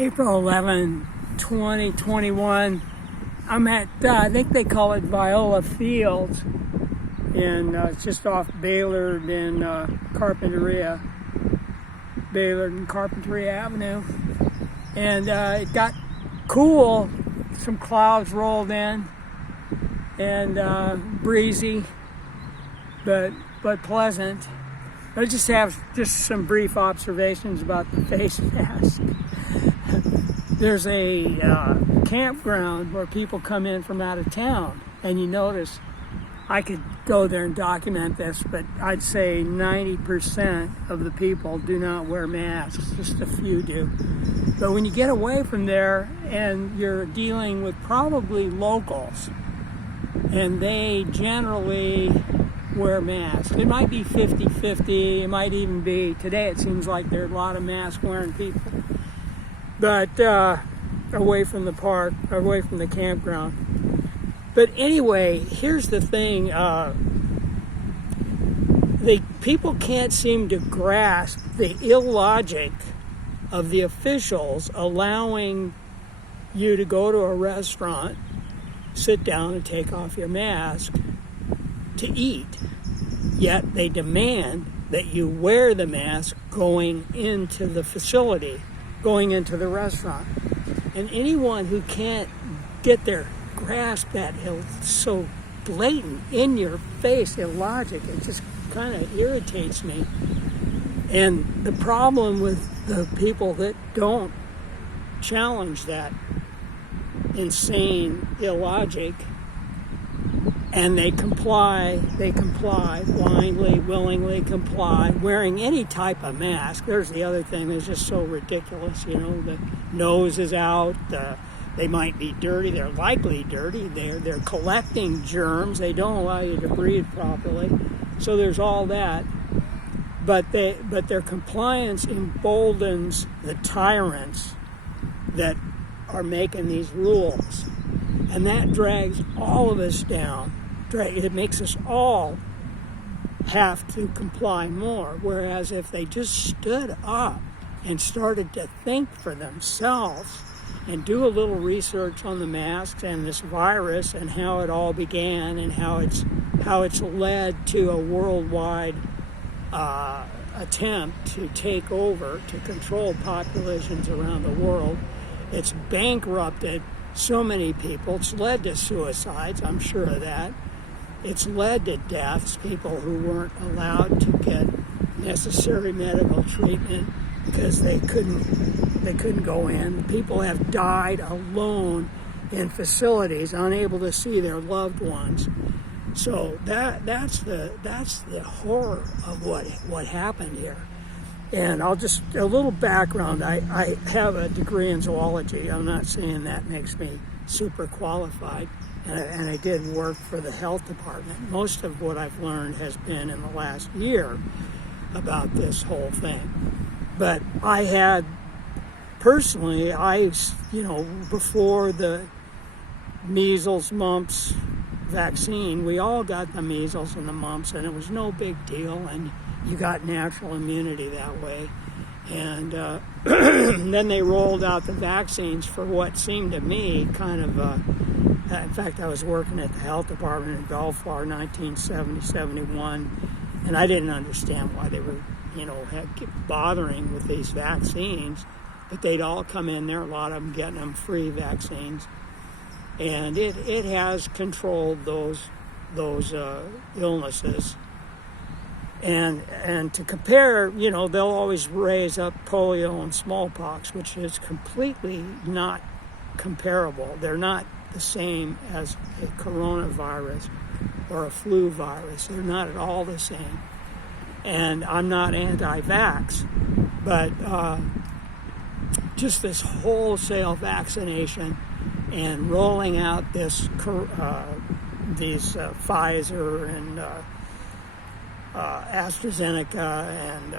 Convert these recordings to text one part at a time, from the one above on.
April 11, 2021. I'm at, I think they call it Viola Fields, and it's just off Baylor and Carpinteria Avenue. And it got cool. Some clouds rolled in, and breezy, but pleasant. I just have some brief observations about the face mask. There's a campground where people come in from out of town, and you notice, I could go there and document this, but I'd say 90% of the people do not wear masks, just a few do. But when you get away from there and you're dealing with probably locals, and they generally wear masks. It might be 50-50, it might even be, today it seems like there are a lot of mask wearing people. But away from the park, away from the campground. But anyway, here's the thing, people can't seem to grasp the illogic of the officials allowing you to go to a restaurant, sit down and take off your mask to eat, yet they demand that you wear the mask going into the facility, going into the restaurant. And anyone who can't get their grasp that so blatant, in your face illogic, it just kind of irritates me. And the problem with the people that don't challenge that insane illogic, and they comply blindly, willingly comply, wearing any type of mask. There's the other thing that's just so ridiculous, the nose is out, they might be dirty, they're likely dirty, they're collecting germs, they don't allow you to breathe properly, so there's all that. But their compliance emboldens the tyrants that are making these rules, and that drags all of us down. It makes us all have to comply more. Whereas if they just stood up and started to think for themselves and do a little research on the masks and this virus and how it all began and how it's led to a worldwide attempt to take over, to control populations around the world. It's bankrupted so many people. It's led to suicides, I'm sure of that. It's led to deaths, people who weren't allowed to get necessary medical treatment because they couldn't go in. People have died alone in facilities, unable to see their loved ones. So that's the horror of what happened here. And I'll just, a little background, I have a degree in zoology. I'm not saying that makes me super qualified, and I did work for the health department. Most of what I've learned has been in the last year about this whole thing. But I had, personally, before the measles, mumps vaccine, we all got the measles and the mumps, and it was no big deal, and you got natural immunity that way. And then they rolled out the vaccines for what seemed to me kind of, in fact, I was working at the health department in Belfast, 1970, 71, and I didn't understand why they were, bothering with these vaccines, but they'd all come in there, a lot of them getting them free vaccines, and it has controlled those illnesses. And to compare, they'll always raise up polio and smallpox, which is completely not comparable. They're not the same as a coronavirus or a flu virus. They're not at all the same. And I'm not anti-vax, but just this wholesale vaccination and rolling out these Pfizer and AstraZeneca and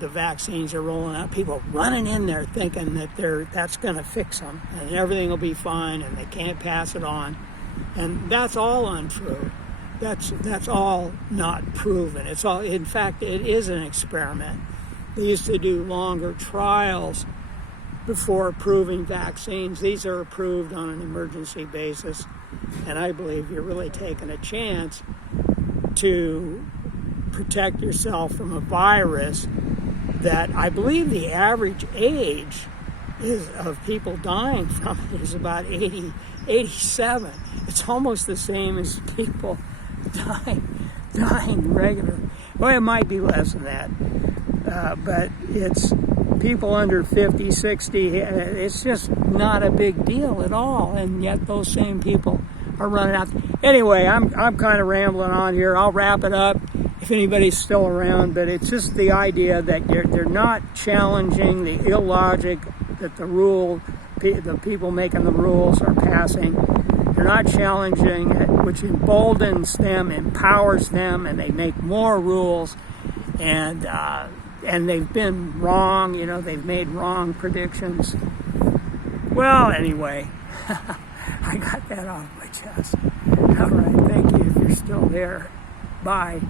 the vaccines are rolling out. People running in there thinking that that's going to fix them and everything will be fine and they can't pass it on, and that's all untrue. That's all not proven. It's all, in fact, it is an experiment. They used to do longer trials before approving vaccines. These are approved on an emergency basis, and I believe you're really taking a chance to protect yourself from a virus that I believe the average age of people dying from it is about 87. It's almost the same as people dying regular. Well, it might be less than that, but it's people under 50, 60. It's just not a big deal at all, and yet those same people are running out. Anyway, I'm kind of rambling on here. I'll wrap it up if anybody's still around, but it's just the idea that they're not challenging the illogic that the people making the rules are passing. They're not challenging it, which emboldens them, empowers them, and they make more rules. And they've been wrong. You know, they've made wrong predictions. Well, anyway, I got that off my chest. All right, thank you if you're still there. Bye.